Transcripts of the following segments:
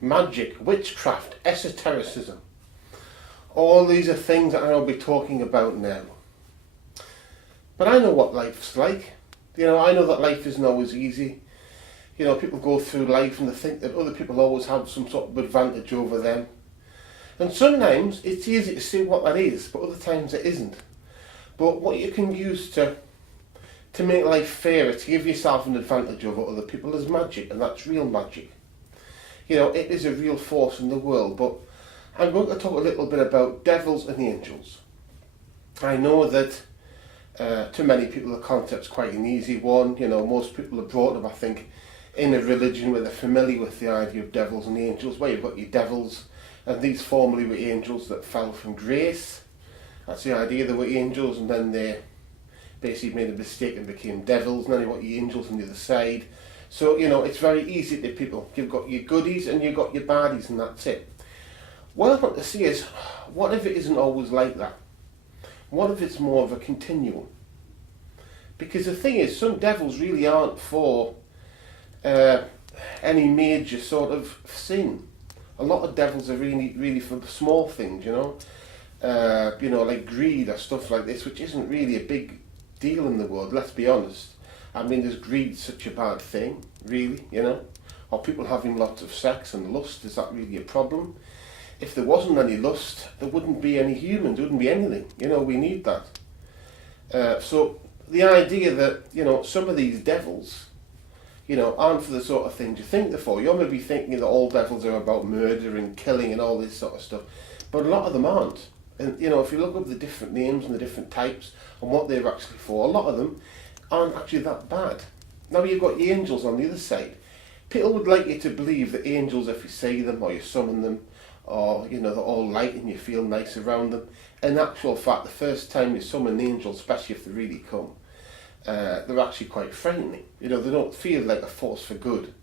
magic, witchcraft, esotericism. All these are things that I'll be talking about now. But I know what life's like. I know that life isn't always easy. People go through life and they think that other people always have some sort of advantage over them. And sometimes it's easy to see what that is, but other times it isn't. But what you can use to make life fairer, to give yourself an advantage over other people, is magic, and that's real magic. It is a real force in the world, but I'm going to talk a little bit about devils and angels. I know that to many people the concept's quite an easy one. Most people are brought up, I think, in a religion where they're familiar with the idea of devils and angels, where you've got your devils, and these formerly were angels that fell from grace. That's the idea. They were angels, and then they basically made a mistake and became devils, and then you've got your angels on the other side. So, it's very easy to people. You've got your goodies and you've got your baddies, and that's it. What I want to see is, what if it isn't always like that? What if it's more of a continuum? Because the thing is, some devils really aren't for any major sort of sin. A lot of devils are really for small things, like greed or stuff like this, which isn't really a big deal in the world, let's be honest. I mean, is greed such a bad thing, really, Or people having lots of sex and lust, is that really a problem? If there wasn't any lust, there wouldn't be any humans, there wouldn't be anything. We need that. So the idea that, some of these devils, aren't for the sort of things you think they're for. You're maybe thinking that all devils are about murder and killing and all this sort of stuff, but a lot of them aren't. And, if you look up the different names and the different types and what they're actually for, a lot of them aren't actually that bad. Now you've got the angels on the other side. People would like you to believe that angels, if you see them or you summon them, or they're all light and you feel nice around them. In actual fact, the first time you summon angels, especially if they really come, they're actually quite frightening. They don't feel like a force for good.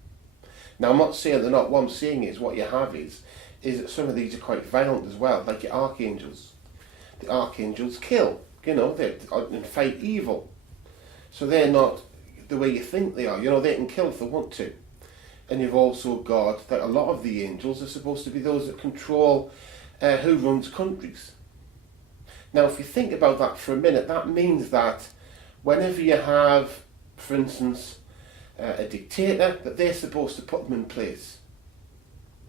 Now I'm not saying they're not. What I'm saying is what you have is that some of these are quite violent as well, like your archangels. The archangels kill, they and fight evil. So they're not the way you think they are. They can kill if they want to. And you've also got that a lot of the angels are supposed to be those that control who runs countries. Now, if you think about that for a minute, that means that whenever you have, for instance, a dictator, that they're supposed to put them in place.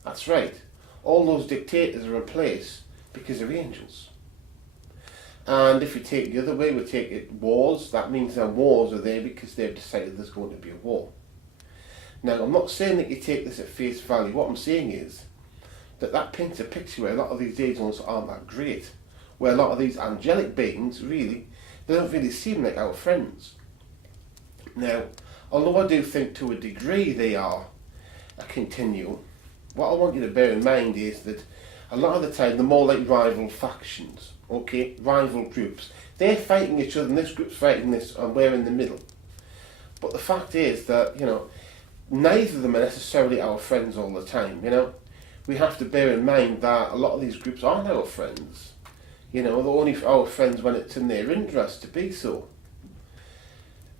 That's right. All those dictators are in place because they're angels. And if you take it the other way, we take it wars, that means that wars are there because they've decided there's going to be a war. Now, I'm not saying that you take this at face value. What I'm saying is that paints a picture where a lot of these angels aren't that great. Where a lot of these angelic beings, really, they don't really seem like our friends. Now, although I do think to a degree they are a continuum, what I want you to bear in mind is that a lot of the time they're more like rival factions, rival groups. They're fighting each other and this group's fighting this and we're in the middle. But the fact is that, neither of them are necessarily our friends all the time, We have to bear in mind that a lot of these groups aren't our friends. They're only our friends when it's in their interest to be so.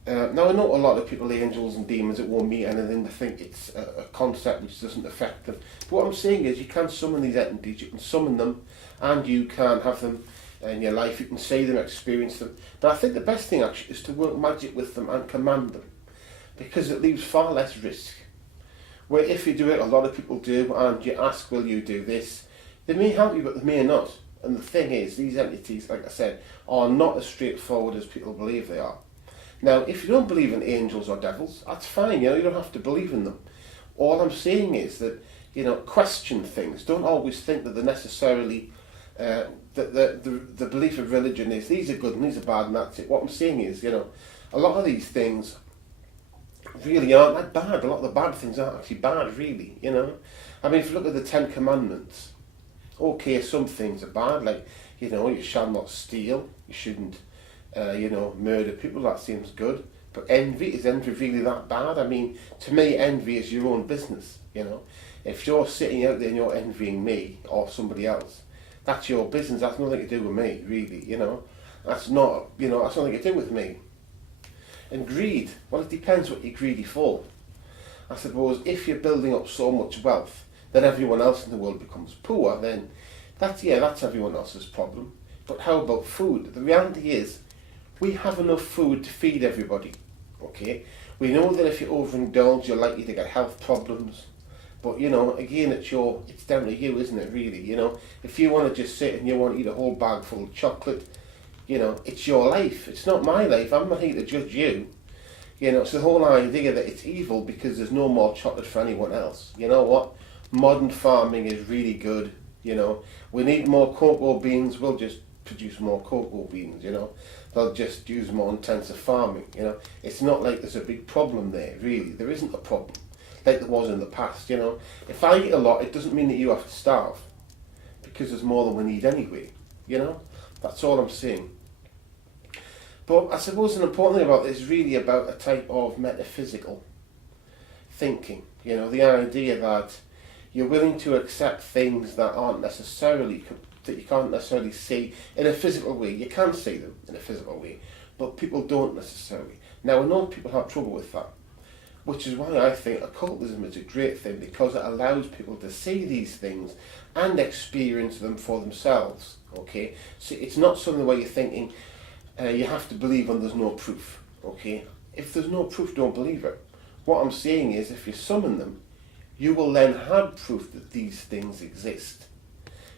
Now I know a lot of people, angels and demons, that won't mean anything. They think it's a concept which doesn't affect them. But what I'm saying is you can summon these entities, you can summon them, and you can have them in your life, you can see them, experience them. But I think the best thing actually is to work magic with them and command them, because it leaves far less risk. Where if you do it, a lot of people do, and you ask, will you do this? They may help you, but they may not. And the thing is, these entities, like I said, are not as straightforward as people believe they are. Now, if you don't believe in angels or devils, that's fine, you don't have to believe in them. All I'm saying is that, question things. Don't always think that they're necessarily, that the belief of religion is, these are good and these are bad and that's it. What I'm saying is, a lot of these things really aren't that bad. A lot of the bad things aren't actually bad, really, I mean, if you look at the 10 Commandments, some things are bad, like, you shall not steal, you shouldn't, murder people, that seems good. But is envy really that bad? I mean, to me, envy is your own business, If you're sitting out there and you're envying me or somebody else, that's your business, that's nothing to do with me, really, That's not, that's nothing to do with me. And greed, well, it depends what you're greedy for. I suppose if you're building up so much wealth then everyone else in the world becomes poor, then that's everyone else's problem. But how about food? The reality is, we have enough food to feed everybody. Okay, we know that if you overindulge, you're likely to get health problems. But again, it's down to you, isn't it? Really, if you want to just sit and you want to eat a whole bag full of chocolate, it's your life. It's not my life. I'm not here to judge you. It's the whole idea that it's evil because there's no more chocolate for anyone else. You know what? Modern farming is really good. We need more cocoa beans. We'll just produce more cocoa beans. They'll just use more intensive farming. It's not like there's a big problem there. Really, there isn't a problem like there was in the past. If I eat a lot, it doesn't mean that you have to starve, because there's more than we need anyway. That's all I'm saying. But I suppose an important thing about this is really about a type of metaphysical thinking. The idea that you're willing to accept things that that you can't necessarily see in a physical way. You can see them in a physical way, but people don't necessarily. Now, I know people have trouble with that, which is why I think occultism is a great thing, because it allows people to see these things and experience them for themselves. Okay, so it's not something where you're thinking you have to believe when there's no proof. Okay, if there's no proof, don't believe it. What I'm saying is, if you summon them, you will then have proof that these things exist.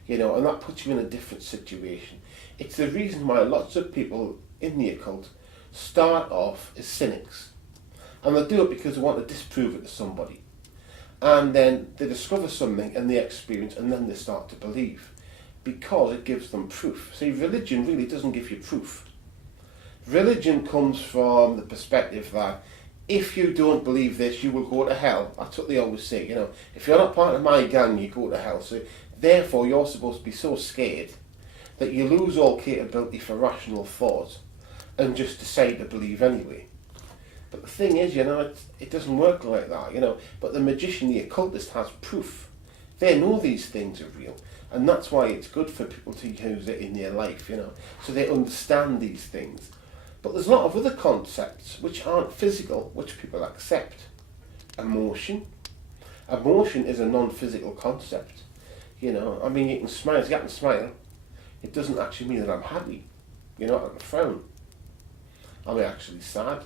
And that puts you in a different situation. It's the reason why lots of people in the occult start off as cynics. And they do it because they want to disprove it to somebody. And then they discover something and they experience, and then they start to believe, because it gives them proof. See, religion really doesn't give you proof. Religion comes from the perspective that if you don't believe this, you will go to hell. That's what they always say. If you're not part of my gang, you go to hell. So therefore, you're supposed to be so scared that you lose all capability for rational thought and just decide to believe anyway. But the thing is, it doesn't work like that, But the magician, the occultist, has proof. They know these things are real. And that's why it's good for people to use it in their life, So they understand these things. But there's a lot of other concepts which aren't physical, which people accept. Emotion. Emotion is a non-physical concept. You can smile. You can smile. It doesn't actually mean that I'm happy. I'm frown. I'm actually sad.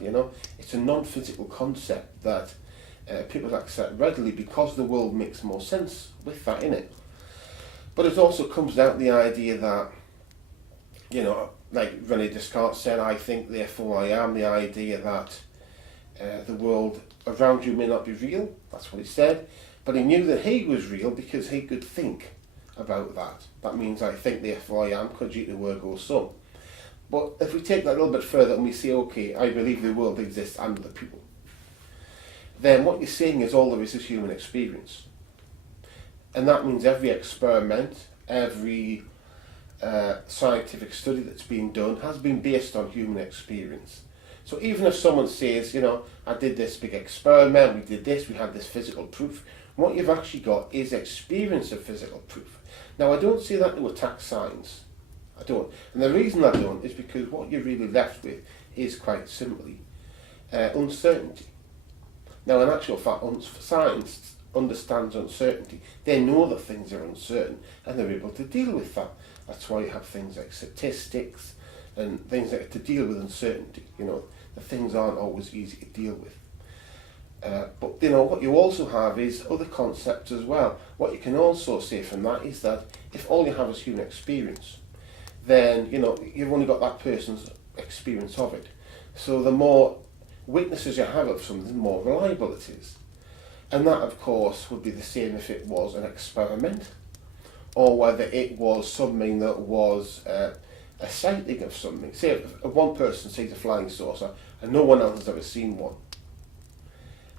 It's a non-physical concept that people accept readily because the world makes more sense with that in it. But it also comes down to the idea that, like René Descartes said, I think, therefore I am. The idea that the world around you may not be real. That's what he said. But he knew that he was real because he could think about that. That means I think, therefore I am, cogito ergo sum. But if we take that a little bit further and we say, okay, I believe the world exists and the people, then what you're saying is all there is human experience. And that means every experiment, every scientific study that's been done has been based on human experience. So even if someone says, I did this big experiment, we did this, we had this physical proof, what you've actually got is experience of physical proof. Now, I don't say that to attack science. I don't. And the reason I don't is because what you're really left with is quite simply uncertainty. Now, in actual fact, science understands uncertainty. They know that things are uncertain and they're able to deal with that. That's why you have things like statistics and things like to deal with uncertainty. The things aren't always easy to deal with. But what you also have is other concepts as well. What you can also say from that is that if all you have is human experience, then you've only got that person's experience of it. So the more witnesses you have of something, the more reliable it is. And that, of course, would be the same if it was an experiment, or whether it was something that was a sighting of something. Say if one person sees a flying saucer and no one else has ever seen one,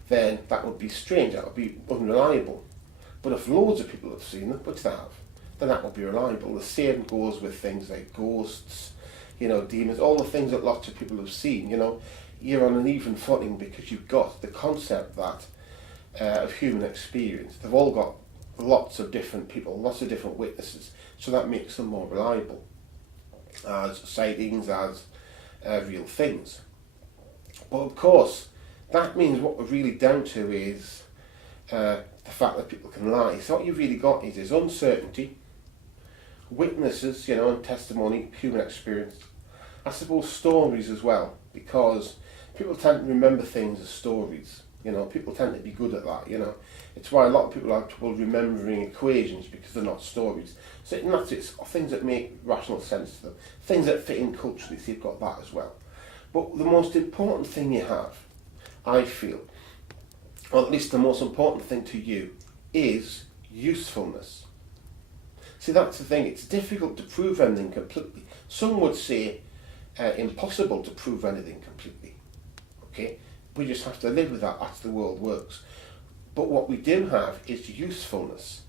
then that would be strange, that would be unreliable. But if loads of people have seen them, which they have, then that would be reliable. The same goes with things like ghosts, demons, all the things that lots of people have seen. You're on an even footing because you've got the concept that of human experience. They've all got lots of different people, lots of different witnesses, so that makes them more reliable as sightings, as real things. But of course, that means what we're really down to is the fact that people can lie. So what you've really got is uncertainty, witnesses, and testimony, human experience. I suppose stories as well, because people tend to remember things as stories. People tend to be good at that. It's why a lot of people have trouble remembering equations, because they're not stories. So it's things that make rational sense to them, things that fit in culturally. So you've got that as well. But the most important thing you have, I feel, or at least the most important thing to you, is usefulness. See, that's the thing. It's difficult to prove anything completely. Some would say impossible to prove anything completely. Okay, we just have to live with that. That's the world works. But what we do have is usefulness.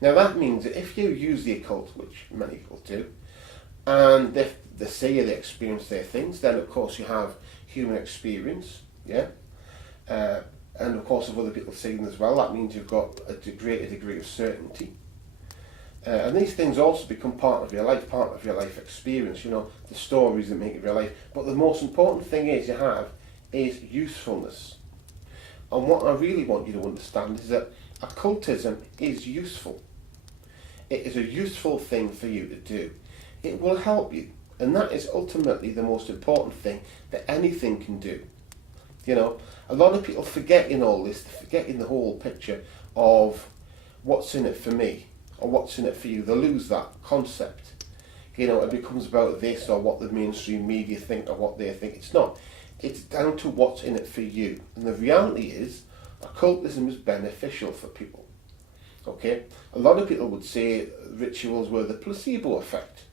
Now that means that if you use the occult, which many people do, and they say they experience their things, then of course you have human experience, yeah, and of course if other people see them as well, that means you've got a greater degree of certainty. And these things also become part of your life experience, the stories that make it real life. But the most important thing is usefulness. And what I really want you to understand is that occultism is useful. It is a useful thing for you to do. It will help you. And that is ultimately the most important thing that anything can do. A lot of people forget in all this, they forget in the whole picture of what's in it for me or what's in it for you. They lose that concept. It becomes about this or what the mainstream media think or what they think. It's not. It's down to what's in it for you. And the reality is, occultism is beneficial for people. Okay? A lot of people would say rituals were the placebo effect.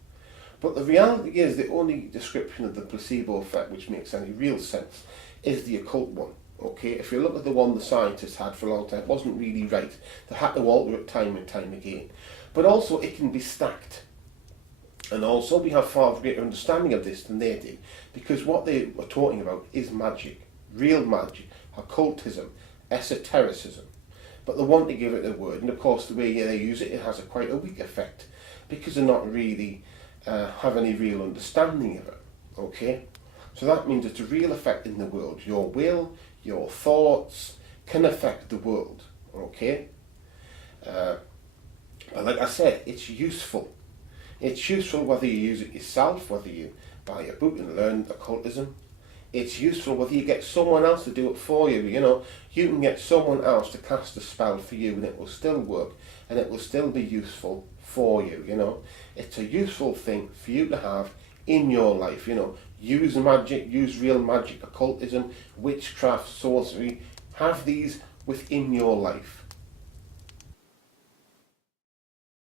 But the reality is the only description of the placebo effect which makes any real sense is the occult one. Okay? If you look at the one the scientists had for a long time, it wasn't really right. They had to alter it time and time again. But also it can be stacked. And also we have far greater understanding of this than they did, because what they were talking about is magic, real magic, occultism, esotericism. But they want to give it a word, and of course the way they use it, it has quite a weak effect, because they're not really have any real understanding of it. Okay? So that means it's a real effect in the world. Your will, your thoughts can affect the world. Okay? But like I said, it's useful. It's useful whether you use it yourself, whether you buy a book and learn occultism. It's useful whether you get someone else to do it for you. You can get someone else to cast a spell for you and it will still work and it will still be useful for you. It's a useful thing for you to have in your life. Use magic, use real magic, occultism, witchcraft, sorcery. Have these within your life.